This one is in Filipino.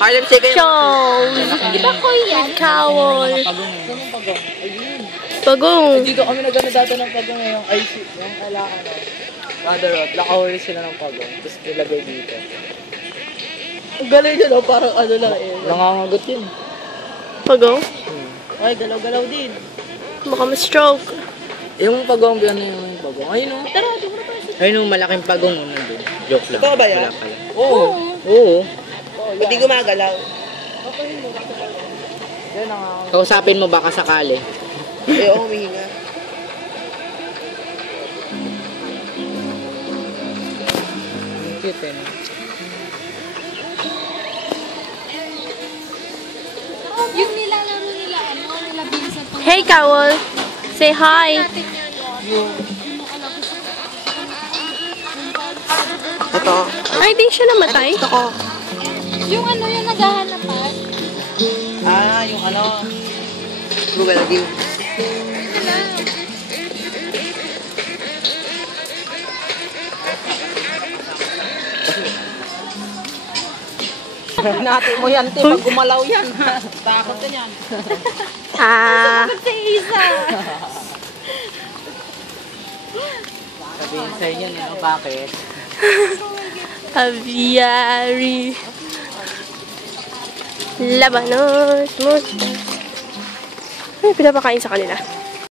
Harlem Shake. Shows. Bakoy yan. Towel. Pagong. Ayun. Pagong. Dito kami nagano dati ng pagong yung IC, yung Mother Road. Lakawari sila ng pagong. Tapos nilagay dito. Ang galing yun, oh. Parang ano lang eh. Nangangagot yun. Pagong? Ay, galaw-galaw din. Baka ma-stroke. Yung pagong, ano yung pagong? Ayun o. Tara, di mo na tayo. Ayun o, malaking pagong o nandun. Joke lang. Totoo ba yan? Wala pala. Oo. Oo. Hindi gumagalaw. Kausapin mo baka sakali. Eh, oo, humihinga. Cute eh. Yung nilalaro nila, nila Vincent. Hey, Kawol. Say hi. Ito. I think siya namatay. Ito ko. Yung yung naghahanapan. Ah, yung ano. Google View. Natin mo yan, te. Pag gumalaw yan. Takot ka yan. Si Isa. Sabihin sa inyo, no? Bakit? Aviary. Labanos. Musta. Ay, pinapakain sa kanila.